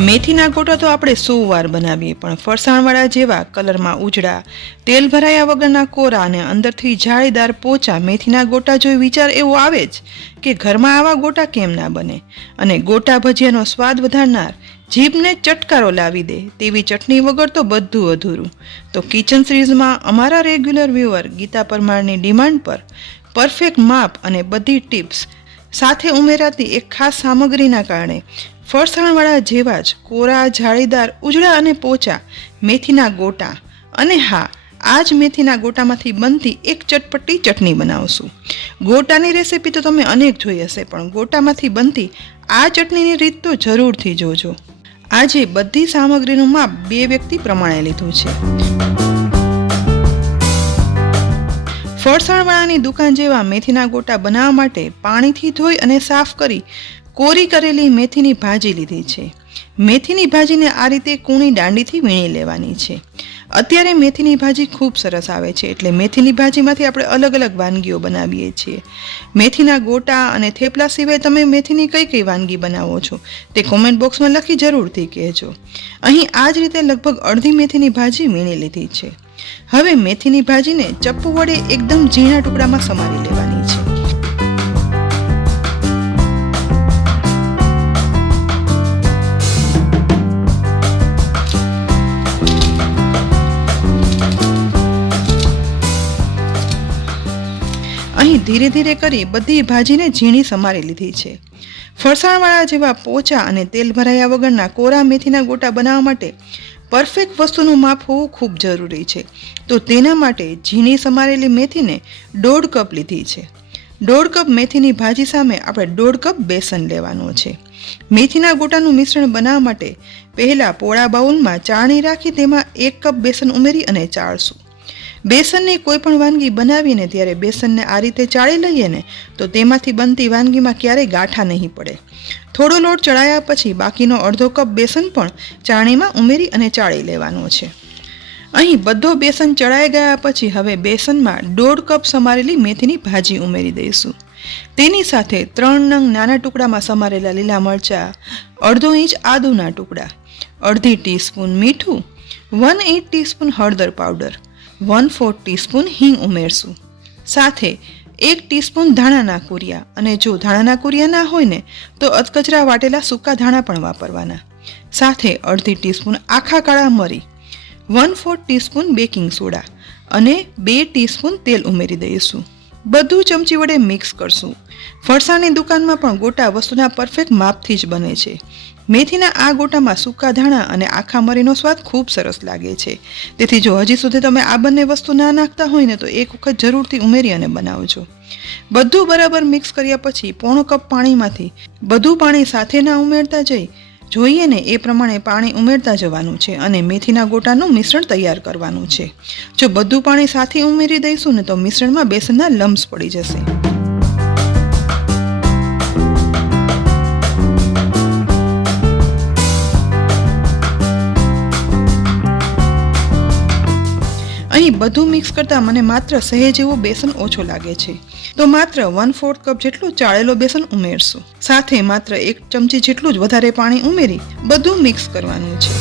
મેથીના ગોટા તો આપણે 100 વાર બનાવીએ, પણ ફરસાણવાળા જેવા કલરમાં ઉજળા, તેલ ભરાયા વગરના કોરા અને અંદરથી જાળીદાર પોચા મેથીના ગોટા જોઈ વિચાર એવો આવે જ કે ઘરમાં આવા ગોટા કેમ ના બને. અને ગોટા ભજીયાનો સ્વાદ વધારનાર, જીભને ચટકારો લાવી દે તેવી ચટણી વગર તો બધું અધૂરું. તો કિચન સિરીઝમાં અમારા રેગ્યુલર વ્યુઅર ગીતા પરમારની ડિમાન્ડ પર પરફેક્ટ માપ અને બધી ટિપ્સ સાથે ઉમેરાતી એક ખાસ સામગ્રીના કારણે ફરસાણવાળા જેવા જ કોરા, જાળીદાર, ઉજળા અને પોચા મેથીના ગોટા, અને હા, આ જ મેથીના ગોટામાંથી બનતી એક ચટપટી ચટણી બનાવશું. ગોટાની રેસીપી તો તમે અનેક જોઈ હશે, પણ ગોટામાંથી બનતી આ ચટણીની રીત તો જરૂરથી જોજો. આજે બધી સામગ્રીનું માપ 2 વ્યક્તિ પ્રમાણે લીધું છે. ફરસાણવાળાની દુકાન જેવા મેથીના ગોટા બનાવવા માટે પાણીથી ધોઈ અને સાફ કરી કોરી કરેલી મેથીની ભાજી લીધી છે. મેથીની ભાજીને આ રીતે કૂણી દાંડીથી વીણી લેવાની છે. અત્યારે મેથીની ભાજી ખૂબ સરસ આવે છે, એટલે મેથીની ભાજીમાંથી આપણે અલગ અલગ વાનગીઓ બનાવીએ છીએ. મેથીના ગોટા અને થેપલા સિવાય તમે મેથીની કઈ કઈ વાનગી બનાવો છો તે કોમેન્ટ બોક્સમાં લખી જરૂરથી કહેજો. અહીં આ જ રીતે લગભગ અડધી મેથીની ભાજી વીણી લીધી છે. હવે મેથીની ભાજીને ચપ્પુ વડે એકદમ ઝીણા ટુકડામાં સમારી લેવાની છે. અહીં ધીરે ધીરે કરી બધી ભાજીને ઝીણી સમારી લીધી છે. ફરસાણવાળા જેવા પોચા અને તેલ ભરાયા વગરના કોરા મેથીના ગોટા બનાવવા માટે પરફેક્ટ વસ્તુનું માપ હોવું ખૂબ જરૂરી છે. તો તેના માટે ઝીણી સમારેલી મેથીને 1.5 કપ લીધી છે. 1.5 કપ મેથીની ભાજી સામે આપણે 1.5 કપ બેસન લેવાનો છે. મેથીના ગોટાનું મિશ્રણ બનાવવા માટે પહેલાં પોળા બાઉલમાં ચાળણી રાખી તેમાં 1 કપ બેસન ઉમેરી અને ચાળશું. બેસનની કોઈ પણ વાનગી બનાવીને ત્યારે બેસનને આ રીતે ચાળી લઈએ ને તો તેમાંથી બનતી વાનગીમાં ક્યારેય ગાંઠા નહીં પડે. થોડો લોટ ચડાયા પછી બાકીનો અડધો કપ બેસન પણ ચાળણીમાં ઉમેરી અને ચાળી લેવાનો છે. અહીં બધો બેસન ચડાઈ ગયા પછી હવે બેસનમાં 1.5 કપ સમારેલી મેથીની ભાજી ઉમેરી દઈશું. તેની સાથે 3 નંગ નાના ટુકડામાં સમારેલા લીલા મરચાં, 1/2 ઇંચ આદુના ટુકડા, 1/2 ટીસ્પૂન મીઠું, 1/8 ટીસ્પૂન હળદર પાવડર, 1/4 ટીસ્પૂન હિંગ ઉમેરશું. સાથે 1 ટીસ્પૂન ધાણાના કુરિયા, અને જો ધાણાના કુરિયા ના હોય ને તો અધકચરા વાટેલા સૂકા ધાણા પણ વાપરવાના. સાથે 1/2 ટીસ્પૂન આખા કાળા મરી, 1/4 ટીસ્પૂન બેકિંગ સોડા અને 2 ટીસ્પૂન તેલ ઉમેરી દઈશું. બધું ચમચી વડે મિક્સ કરશું. ફરસાણની દુકાનમાં પણ ગોટા વસ્તુના પરફેક્ટ માપથી જ બને છે. મેથીના આ ગોટામાં સૂકા ધાણા અને આખા મરીનો સ્વાદ ખૂબ સરસ લાગે છે. તેથી જો હજી સુધી તમે આ બંને વસ્તુ ના નાખતા હોય ને તો એક વખત જરૂરથી ઉમેરી અને બનાવજો. બધું બરાબર મિક્સ કર્યા પછી 1/4 કપ પાણીમાંથી બધું પાણી સાથે ના ઉમેરતા જઈ જોઈએ ને એ પ્રમાણે પાણી ઉમેરતા જવાનું છે અને મેથીના ગોટાનું મિશ્રણ તૈયાર કરવાનું છે. જો બધું પાણી સાથે ઉમેરી દઈશું ને તો મિશ્રણમાં બેસનના લમ્સ પડી જશે. અહીં બધું મિક્સ કરતાં મને માત્ર સહેજ એવો બેસન ઓછો લાગે છે, તો માત્ર 1/4 કપ જેટલું ચાળેલો બેસન ઉમેરશું. સાથે માત્ર 1 ચમચી જેટલું જ વધારે પાણી ઉમેરી બધું મિક્સ કરવાનું છે.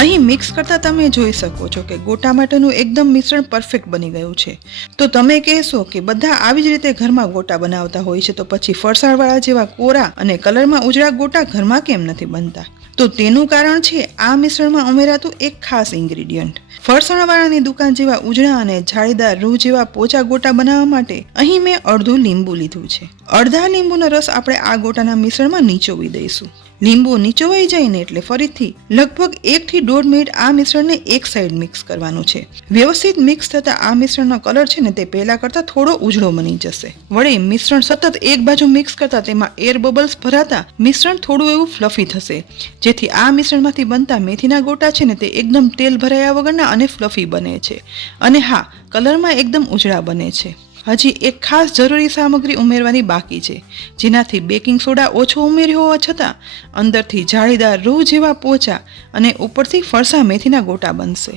અહીં મિક્સ કરતાં તમે જોઈ શકો છો કે ગોટા માટેનું એકદમ મિશ્રણ પરફેક્ટ બની ગયું છે. તો તમે કહેશો કે બધા આવી જ રીતે ઘરમાં ગોટા બનાવતા હોય છે, તો પછી ફરસાણવાળા જેવા કોરા અને કલરમાં ઉજળા ગોટા ઘરમાં કેમ નથી બનતા? તો તેનું કારણ છે આ મિશ્રણમાં ઉમેરાતું એક ખાસ ઇન્ગ્રીડિયન્ટ. ફરસાણવાળાની દુકાન જેવા ઉજળા અને જાળીદાર રૂ જેવા પોચા ગોટા બનાવવા માટે અહીં મેં અડધું લીંબુ લીધું છે. અડધા લીંબુનો રસ આપણે આ ગોટાના મિશ્રણમાં નીચોવી દઈશું. લીંબુ નીચોવાઈ જાય ને એટલે ફરીથી લગભગ 1 થી 1.5 મિનિટ આ મિશ્રણને એક સાઈડ મિક્સ કરવાનું છે. વ્યવસ્થિત મિક્સ થતાં આ મિશ્રણનો કલર છે ને તે પહેલા કરતાં થોડો ઉજળો બની જશે. વળી મિશ્રણ સતત એક બાજુ મિક્સ કરતાં તેમાં એર બબલ્સ ભરાતા મિશ્રણ થોડું એવું ફ્લફી થશે, જેથી આ મિશ્રણમાંથી બનતા મેથીના ગોટા છે ને તે એકદમ તેલ ભરાયા વગરના અને ફ્લફી બને છે. અને હા, કલરમાં એકદમ ઉજળા બને છે. હજી એક ખાસ જરૂરી સામગ્રી ઉમેરવાની બાકી છે, જેનાથી બેકિંગ સોડા ઓછો ઉમેર્યો હોવા છતાં અંદરથી જાળીદાર રૂ જેવા પોચા અને ઉપરથી ફરસા મેથીના ગોટા બનશે.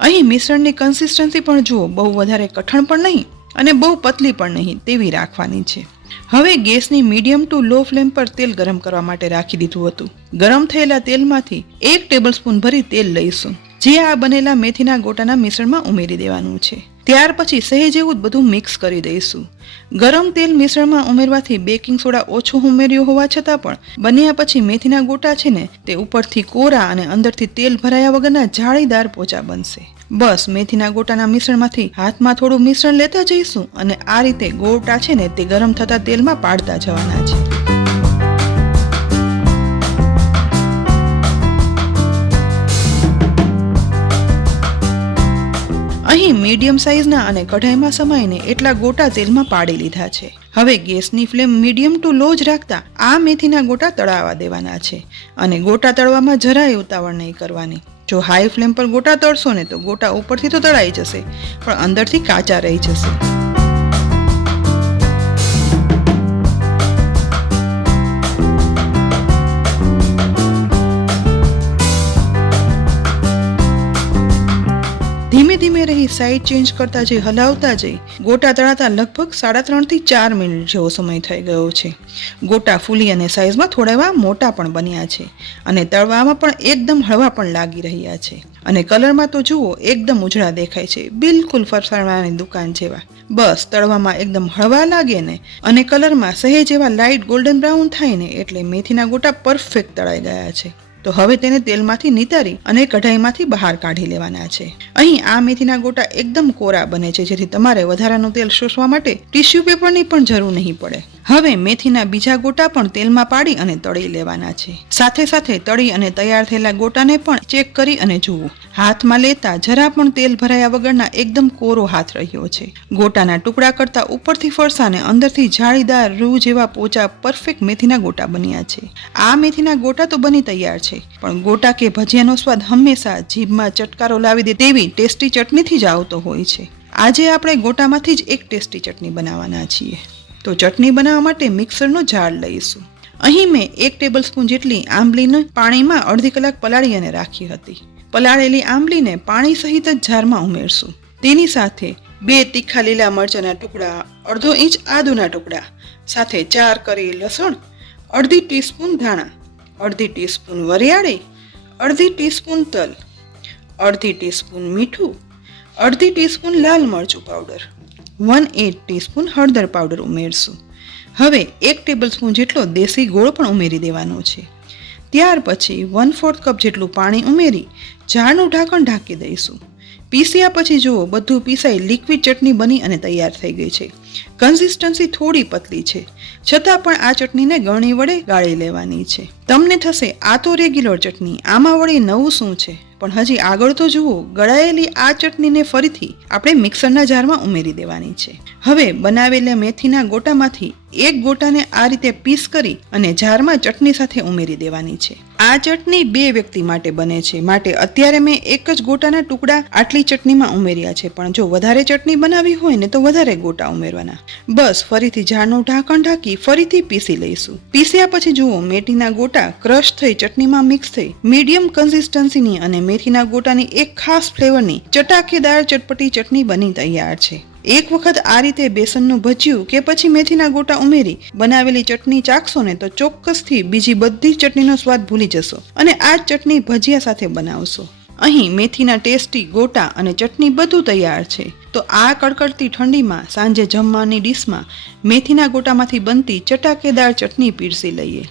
અહીં મિશ્રણની કન્સિસ્ટન્સી પણ જુઓ, બહુ વધારે કઠણ પણ નહીં અને બહુ પતલી પણ નહીં તેવી રાખવાની છે. હવે ગેસની મીડિયમ ટુ લો ફ્લેમ પર તેલ ગરમ કરવા માટે રાખી દીધું હતું. ગરમ થયેલા તેલમાંથી 1 ટેબલસ્પૂન ભરી તેલ લઈશું, જે આ બનેલા મેથીના ગોટાના મિશ્રણમાં ઉમેરી દેવાનું છે. ત્યાર પછી સહેજ એવું બધું મિક્સ કરી દઈશું. ગરમ તેલ મિશ્રણમાં ઉમેરવાથી બેકિંગ સોડા ઓછો ઉમેર્યો હોવા છતાં પણ બન્યા પછી મેથીના ગોટા છે ને તે ઉપરથી કોરા અને અંદરથી તેલ ભરાયા વગરના જાળીદાર પોચા બનશે. બસ મેથીના ગોટાના મિશ્રણમાંથી હાથમાં થોડું મિશ્રણ લેતા જઈશું અને આ રીતે ગોટા છે ને તે ગરમ થતા તેલમાં પાડતા જવાના છે. અહીં મીડિયમ સાઇઝના અને કઢાઈમાં સમાઈને એટલા ગોટા તેલમાં પાડી લીધા છે. હવે ગેસની ફ્લેમ મીડિયમ ટુ લો જ રાખતા આ મેથીના ગોટા તળાવવા દેવાના છે અને ગોટા તળવામાં જરાય ઉતાવળ નહીં કરવાની. જો હાઈ ફ્લેમ પર ગોટા તળશો ને તો ગોટા ઉપરથી તો તળાઈ જશે પણ અંદરથી કાચા રહી જશે. ધીમે ધીમે રહી સાઈડ ચેન્જ કરતા જઈ હલાવતા જઈ ગોટા તળાતા લગભગ 3.5 થી 4 મિનિટ જેવો સમય થઈ ગયો છે. ગોટા ફૂલી અને સાઈઝમાં થોડા એવા મોટા પણ બન્યા છે અને તળવામાં પણ એકદમ હળવા પણ લાગી રહ્યા છે અને કલરમાં તો જુઓ એકદમ ઉજળા દેખાય છે, બિલકુલ ફરસાણવાળાની દુકાન જેવા. બસ તળવામાં એકદમ હળવા લાગે ને અને કલરમાં સહેજ એવા લાઇટ ગોલ્ડન બ્રાઉન થાય ને એટલે મેથીના ગોટા પરફેક્ટ તળાઈ ગયા છે. તો હવે તેને તેલમાંથી નિતારી અને કઢાઈમાંથી બહાર કાઢી લેવાના છે. અહીં આ મેથીના ગોટા એકદમ કોરા બને છે, જેથી તમારે વધારાનું તેલ શોષવા માટે ટીશ્યુ પેપરની પણ જરૂર નહીં પડે. હવે મેથીના બીજા ગોટા પણ તેલમાં પાડી અને તળી લેવાના છે. સાથે સાથે તળી અને તૈયાર થયેલા ગોટાને પણ ચેક કરી અને જુઓ. હાથમાં લેતા જરા પણ તેલ ભરાયા વગરના એકદમ કોરો હાથ રહ્યો છે. ગોટાના ટુકડા કરતા ઉપરથી ફરસાને અંદરથી જાળીદાર રૂ જેવા પોચા પરફેક્ટ મેથીના ગોટા બન્યા છે. આ મેથીના ગોટા તો બની તૈયાર છે, પણ ગોટા કે ભજીયાનો સ્વાદ હંમેશા જીભમાં ચટકારો લાવી દે તેવી ટેસ્ટી ચટણીથી જ આવતો હોય છે. આજે આપણે ગોટામાંથી જ એક ટેસ્ટી ચટણી બનાવવાના છીએ. તો ચટણી બનાવવા માટે મિક્સરનો જાર લઈશું. અહીં મેં 1 ટેબલસ્પૂન જેટલી આંબલીને પાણીમાં અડધી કલાક પલાળી અને રાખી હતી. પલાળેલી આંબલીને પાણી સહિત જ જારમાં ઉમેરશું. તેની સાથે 2 તીખા લીલા મરચાના ટુકડા, અડધો ઇંચ આદુના ટુકડા, સાથે 4 કરી લસણ, અડધી ટીસ્પૂન ધાણા, અડધી ટીસ્પૂન વરિયાળી, અડધી ટીસ્પૂન તલ, અડધી ટીસ્પૂન મીઠું, અડધી ટીસ્પૂન લાલ મરચું પાવડર, 1/8 ટીસ્પૂન હળદર પાવડર ઉમેરશું. હવે 1 ટેબલસ્પૂન જેટલો દેશી ગોળ પણ ઉમેરી દેવાનો છે. ત્યાર પછી 1/4 કપ જેટલું પાણી ઉમેરી જારનું ઢાંકણ ઢાંકી દઈશું. પીસ્યા પછી જુઓ બધું પીસાઈ લિક્વિડ ચટણી બની અને તૈયાર થઈ ગઈ છે. કન્સિસ્ટન્સી થોડી પતલી છે, છતાં પણ આ ચટણીને ગળણી વડે ગાળી લેવાની છે. તમને થશે આ તો રેગ્યુલર ચટણી, આમાં વળી નવું શું છે? પણ હજી આગળ તો જુઓ, ગળાયેલી આ ચટણીને ફરીથી આપણે મિક્સરના જારમાં ઉમેરી દેવાની છે. હવે બનાવેલા મેથીના ગોટામાંથી 1 ગોટાને આ રીતે પીસ કરી અને જારમાં ચટણી સાથે ઉમેરી દેવાની છે. આ ચટણી 2 વ્યક્તિ માટે બને છે, માટે અત્યારે મેં 1 જ ગોટાના ટુકડા આટલી ચટણીમાં ઉમેર્યા છે, પણ જો વધારે ચટણી બનાવી હોય ને તો વધારે ગોટા ઉમેરવાના. બસ ફરીથી જારનું ઢાંકણ ઢાંકી ફરીથી પીસી લઈશું. પીસ્યા પછી જુઓ મેથીના ગોટા ક્રશ થઈ ચટણીમાં મિક્સ થઈ મીડિયમ કન્સિસ્ટન્સીની અને મેથીના ગોટાની એક ખાસ ફ્લેવરની ચટાકેદાર ચટપટી ચટણી બની તૈયાર છે. એક વખત આ રીતે બેસનનું ભજીયું કે પછી મેથીના ગોટા ઉમેરી બનાવેલી ચટણી ચાખશો ને તો ચોક્કસથી બીજી બધી ચટણીનો સ્વાદ ભૂલી જશો અને આ ચટણી ભજીયા સાથે બનાવશો. અહીં મેથીના ટેસ્ટી ગોટા અને ચટણી બધું તૈયાર છે. તો આ કડકડતી ઠંડીમાં સાંજે જમવાની ડીશમાં મેથીના ગોટામાંથી બનતી ચટાકેદાર ચટણી પીરસી લઈએ.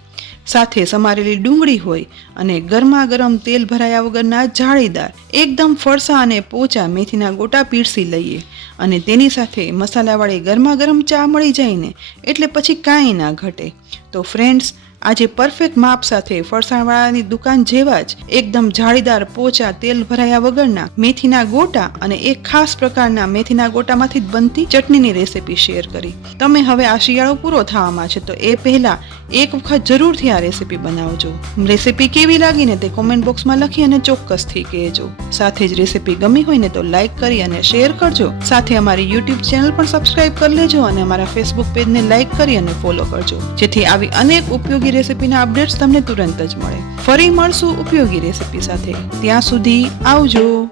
સાથે સમારેલી ડુંગળી હોય અને ગરમા ગરમ તેલ ભરાયા વગરના જાળીદાર એકદમ ફરસા અને પોચા મેથીના ગોટા પીરસી લઈએ અને તેની સાથે મસાલાવાળી ગરમા ગરમ ચા મળી જાય ને એટલે પછી કાંઈ ના ઘટે. તો ફ્રેન્ડ્સ, આજે પરફેક્ટ માપ સાથે ફરસાણવાળાની દુકાન જેવા જ એકદમ જાળીદાર પોચા તેલ ભરાયા વગરના મેથીના ગોટા અને એક ખાસ પ્રકારના મેથીના ગોટામાંથી જ બનતી ચટણીની રેસીપી શેર કરી. તમે હવે આ શિયાળો પૂરો થવામાં છે તો એ પહેલા એક વખત જરૂરથી આ રેસીપી બનાવજો. રેસીપી કેવી લાગી ને તે કોમેન્ટ બોક્સમાં લખી અને ચોક્કસથી કહેજો. સાથે જ રેસીપી ગમી હોય ને તો લાઈક કરી અને શેર કરજો. સાથે અમારી યુટ્યુબ ચેનલ પણ સબસ્ક્રાઇબ કરી લેજો અને અમારા ફેસબુક પેજને લાઈક કરી અને ફોલો કરજો, જેથી આવી અનેક ઉપયોગી રેસીપીના અપડેટ્સ તમને તુરંત જ મળે. ફરી મળશું ઉપયોગી રેસીપી સાથે. ત્યાં સુધી આવજો.